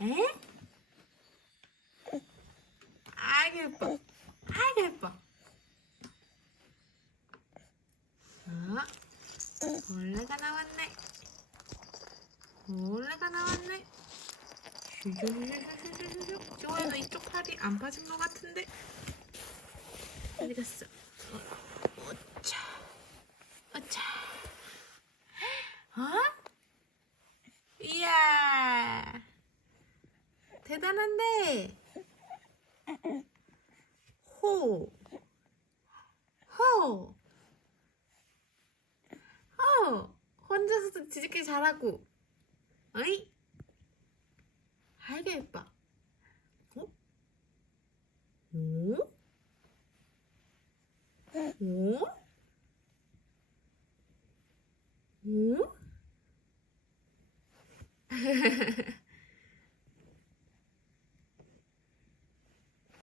에? 아이고 예뻐. 아이고 예뻐. 어? 벌레가 나왔네. 벌레가 나왔네. 슈슈슈슈슈슈슈. 좋아요, 이쪽 팔이 안 빠진 것 같은데. 어디 갔어? 어, 어차. 어차. 어? 이야. 대단한데. 호. 호. 호. 혼자서도 지지게 잘하고. 어이? 아이고 예뻐. 어? 오? 오? 오?